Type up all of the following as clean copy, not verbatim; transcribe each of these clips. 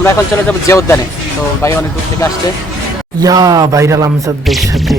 আমরা এখন চলে যাবো যে উদ্যানে। তো ভাই অনেক দূর থেকে আসছে। ইয়া ভাইরাল আমজাদ ভাইয়ের সাথে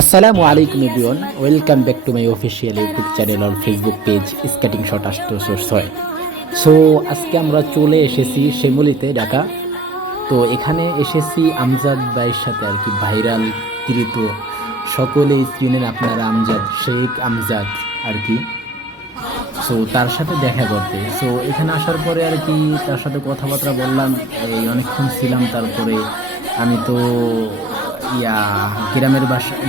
আসসালামু আলাইকুম everyone, welcome back to my official YouTube channel or Facebook page skating shot 806। So আজকে আমরা চলে এসেছি শ্যামলীতে, ঢাকা। তো এখানে এসেছি আমজাদ ভাইয়ের সাথে আর কি, ভাইরাল কৃত, সকলেই চিনেন আপনারা আমজাদ, শেখ আমজাদ আর কি। সো তার সাথে দেখা করতে, সো এখানে আসার পরে আর কি তার সাথে কথাবার্তা বললাম, এই অনেকক্ষণ ছিলাম। তারপরে আমি তো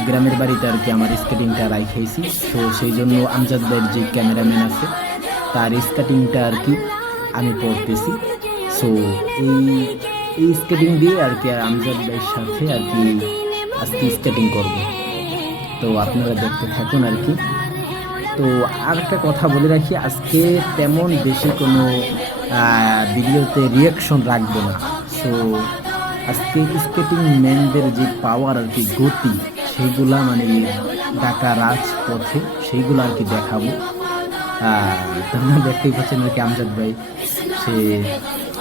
গ্রামের বাড়িতে আর কি আমার স্কেটিংটা রাইখেছি। তো সেই জন্য আমজাদ ভাইয়ের যে ক্যামেরাম্যান আছে তার স্কেটিংটা আর কি আমি পড়তেছি। সো এই স্কেটিং দিয়ে আর কি আমজাদ ভাইয়ের সাথে আর কি আজকে স্কেটিং করব। তো আপনারা দেখতে থাকুন আর কি। তো আর একটা কথা বলে রাখি, আজকে তেমন বেশি কোনো ভিডিওতে রিয়াকশন রাখবো না। সো আজকে স্কেটিং ম্যানদের যে পাওয়ার আর কি, গতি, সেইগুলা মানে ঢাকা রাজপথে সেইগুলো আর কি দেখাবো। তোমরা দেখতেই পাচ্ছেন আর কি আমজাদ ভাই, সে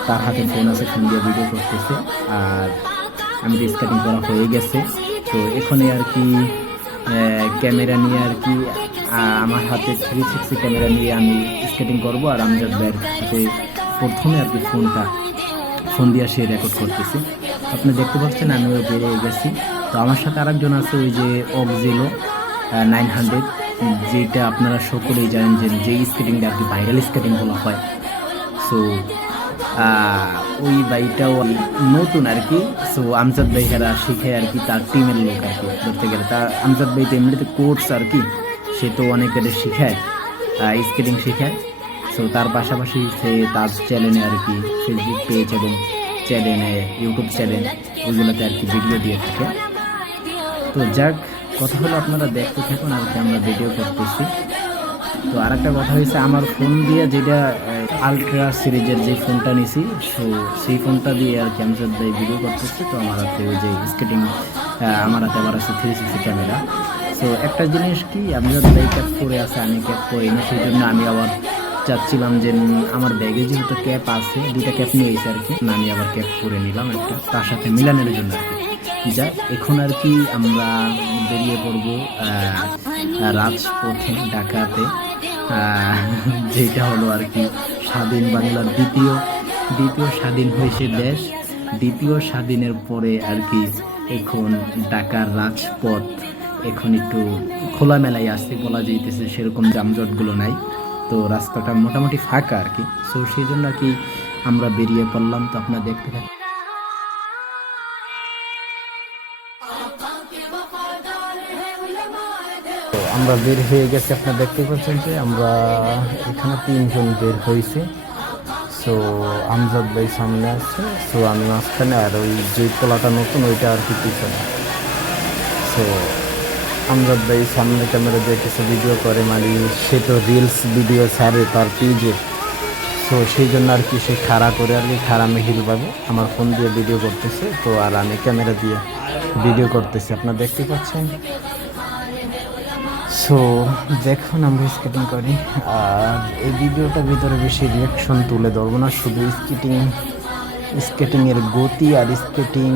তার হাতে ফোন আছে, ফোন দিয়ে ভিডিও করতেছে। আর আমি তো স্কেটিং করা হয়ে গেছে। তো এখানে আর কি ক্যামেরা নিয়ে আর কি আমার হাতে 360 ক্যামেরা নিয়ে আমি স্কেটিং করব। আর আমজাদ ভাইয়ের হাতে প্রথমে আর কি ফোন দিয়ে সে রেকর্ড করতেছে। আপনি দেখতে পাচ্ছেন আমিও বেরিয়ে গেছি। তো আমার সাথে আরেকজন আছে, ওই যে অক্সিলো 900, যেটা আপনারা সকলেই জানেন যে স্কেটিংটা আর কি ভাইরাল স্কেটিং বলা হয়। সো ওই বাইকটাও নতুন আর কি। সো আমজাদ ভাই যারা শিখে আর কি, তার টিমের লোক আর কি ধরতে গেলে। তার আমজাদ ভাই তো এমনিতে কোর্স আর কি, সে তো অনেকের শিখায়, স্কেটিং শেখায়। সো তার পাশাপাশি সে তার চ্যানেলে আর কি, ফেসবুক পেজ এবং চ্যানেলে, ইউটিউব চ্যানেল, ওইগুলোতে আর কি ভিডিও দিয়ে থাকে। তো যাক, কথা হলো আপনারা দেখতে থাকুন আর কি আমরা ভিডিও করতেছি। তো আর একটা কথা হয়েছে, আমার ফোন দিয়ে যেটা আলট্রা সিরিজের যে ফোনটা নিছি, তো সেই ফোনটা দিয়ে আর কি আমজাদ ভাই ভিডিও করতেছি। তো আমার হাতে ওই যে স্কেটিং, আমার হাতে আবার আছে 360 ক্যামেরা। তো একটা জিনিস কি, আমজাদ ভাই ক্যাপ করে আছে, আমি ক্যাপ করিনি, সেই জন্য আমি আবার চাচ্ছিলাম যে আমার ব্যাগে যেহেতু ক্যাপ আছে, 2টা ক্যাপ নিয়ে এসে আর কি, আমি আবার ক্যাপ করে নিলাম একটা, তার সাথে মিলানের জন্য আর কি। যা এখন আর কি আমরা বেরিয়ে পড়বো রাজপথে, ঢাকাতে, যেটা হলো আর কি স্বাধীন বাংলার দ্বিতীয় স্বাধীন হয়েছে দেশ। দ্বিতীয় স্বাধীনের পরে আর কি এখন ঢাকার রাজপথ এখন একটু খোলামেলায় আসছে বলা যাইতেছে, সেরকম যানজটগুলো নাই। তো রাস্তাটা মোটামুটি ফাঁকা আর কি। সো সেই জন্য আর কি আমরা বেরিয়ে পড়লাম। তো আপনারা দেখতে থাকুন। আমরা বের হয়ে গেছি, আপনারা দেখতে পাচ্ছেন যে আমরা এখানে 3 জন বের হয়েছি। সো আমজাদ ভাই সামনে আছে, সো আমি মাঝখানে, আর ওই যে পোলাটা নতুন ওইটা আর কি পিছনে। সো আমজাদ ভাই সামনে ক্যামেরা দিয়ে কিছু ভিডিও করে, মানে সে তো রিলস ভিডিও ছাড়ে তার পেজে। সো সেই জন্য আর কি সে খাড়া করে আর কি, খাড়া মিহিলভাবে আমার ফোন দিয়ে ভিডিও করতেছে। তো আর আমি ক্যামেরা দিয়ে ভিডিও করতেছি, আপনারা দেখতে পাচ্ছেন। সো দেখুন আমরা স্কেটিং করি। আর এই ভিডিওটার ভিতরে বেশি রিয়াকশন তুলে ধরবো না, শুধু স্কেটিংয়ের গতি আর স্কেটিং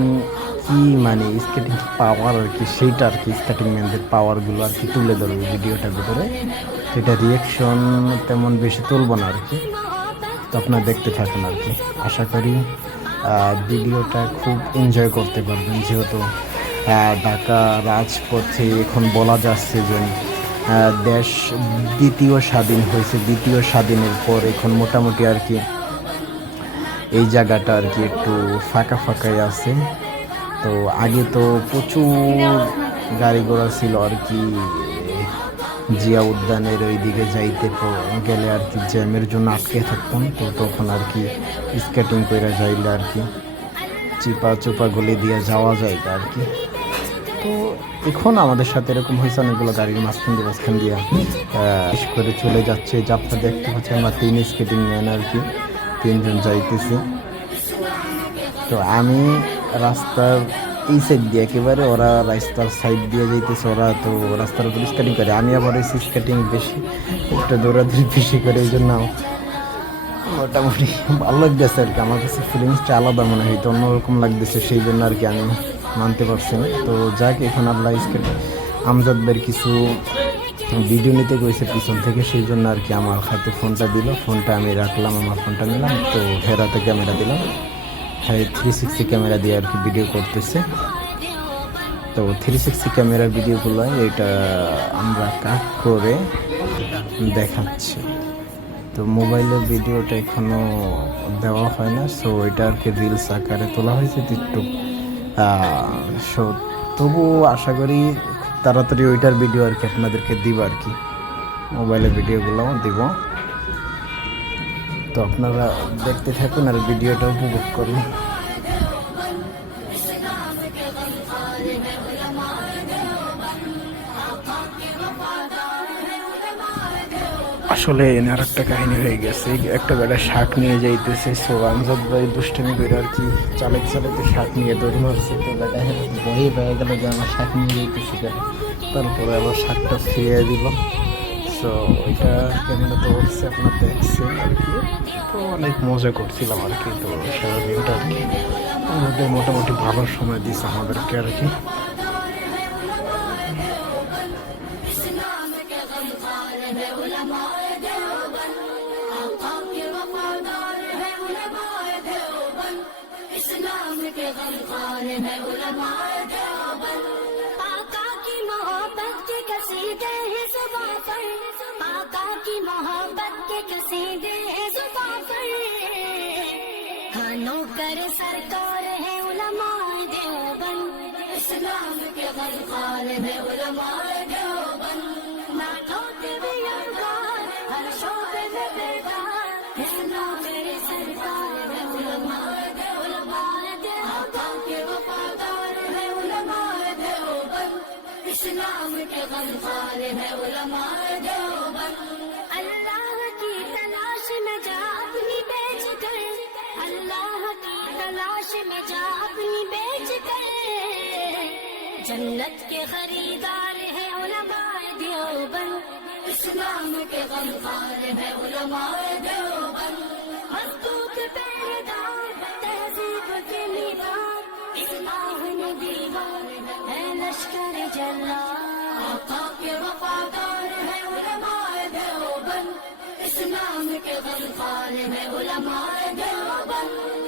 কি, মানে স্কেটিং পাওয়ার আর কি, সেইটা আর কি স্কেটিং ম্যানদের পাওয়ারগুলো আর কি তুলে ধরবো ভিডিওটার ভিতরে। তো এটা রিয়াকশন তেমন বেশি তুলবো না আর কি। তো আপনারা দেখতে থাকুন আর কি, আশা করি ভিডিওটা খুব এনজয় করতে পারবেন। যেহেতু ঢাকা রাজপথে এখন বলা যাচ্ছে যে দেশ দ্বিতীয় স্বাধীন হয়েছে, দ্বিতীয় স্বাধীনের পর এখন মোটামুটি আর কি এই জায়গাটা আর কি একটু ফাঁকা ফাঁকাই আছে। তো আগে তো প্রচুর গাড়ি ঘোড়া ছিল আর কি, জিয়া উদ্যানের ওই দিকে যাইতে গেলে আর কি জ্যামের জন্য আটকে থাকতাম। তো তখন আর কি স্কেটিং করে যাইলে আর কি চিপা চুপা গলি দিয়ে যাওয়া যায় আর কি। তো এখন আমাদের সাথে এরকম হয়েছে, অনেকগুলো গাড়ির মাঝখান দিয়ে করে চলে যাচ্ছে। যে আপনারা দেখতে পাচ্ছেন আমরা 3 স্কেটিং ম্যান আর কি, 3 জন যাইতেছি। তো আমি রাস্তার এই সাইড দিয়ে একেবারে, ওরা রাস্তার সাইড দিয়ে যাইতেছে। ওরা তো রাস্তার উপর স্কেটিং করে, আমি আবার এই স্কেটিং বেশি, একটা দৌড়াদৌড়ি বেশি করে, এই জন্য মোটামুটি ভালো লাগতেছে আর কি। আমার কাছে ফিলিংসটা আলাদা মনে হয়তো অন্যরকম লাগতেছে, সেই জন্য আর কি আমি মানতে পারছি না। তো যাক, এখন আল্লাহ আমজাদ ভাইয়ের কিছু ভিডিও নিতে গেছে পিছন থেকে, সেই জন্য আর কি আমার হাতে ফোনটা দিল। ফোনটা আমি রাখলাম, আমার ফোনটা নিলাম, তো হেরাতে ক্যামেরা দিলাম। হ্যাঁ, 360 ক্যামেরা দিয়ে আর কি ভিডিও করতেছে। তো 360 ক্যামেরার ভিডিওগুলো এটা আমরা কাট করে দেখাচ্ছি। তো মোবাইলের ভিডিওটা এখনও দেওয়া হয় না, সো এটা আর কি রিলস আকারে তোলা হয়েছে একটু। সো তবুও আশা করি খুব তাড়াতাড়ি ওইটার ভিডিও আর কি আপনাদেরকে দিব আর কি, মোবাইলের ভিডিওগুলোও দিব। তো আপনারা দেখতে থাকুন আর ভিডিওটা উপভোগ করুন। আসলে এনার একটা কাহিনী হয়ে গেছে, একটা বেটা শাক নিয়ে যাইতেছে। সো আমজাদ ভাই দুষ্টামি করে আর কি চালাতে চালাতে শাক নিয়ে দৌড় মারছে। তো বেটা ভয়ে পেয়ে গেল যে আমার শাক নিয়ে যাইতেছে, তারপরে আবার শাকটা ফিরিয়ে দিল। সো ওইটা ক্যামেরা তো উঠছে, আপনার দেখছেন আর কি। তো অনেক মজা করছিলাম আর কি। তো সারাদিনটা আর কি আমাদের মোটামুটি ভালো সময় দিয়েছে আমাদেরকে আর কি। आका की मोहब्बत के कसीदे हैं ज़ुबां पर, आका की मोहब्बत के कसीदे हैं ज़ुबां पर। हाँ, नौकर सरकार है उलमाए देवबंद, इस्लाम के गलखार है उलमाए देवबंद। ना ठोके बेअरगार, हर शोबे में बेदार, इस्लाम मेरी सरकार है उलमाए देवबंद। आका के वफादार है उलमाए देवबंद, इस्लाम के गलखार है उलमाए देवबंद। अल्लाह की तलाश में जा अपनी बेच कर, अल्लाह की तलाश में जा अपनी बेच कर। जन्नत के खरीदार है उलमाए देवबंद, इस्लाम के गलखार है उलमाए देवबंद। मज़बूत पहरेदार, तहज़ीब के मीदार, इस्लाम में दीवार है लश्कर जल्लाद। आका के वफादार है उलमाए देवबंद, इस्लाम के गलखार है उलमाए देवबंद।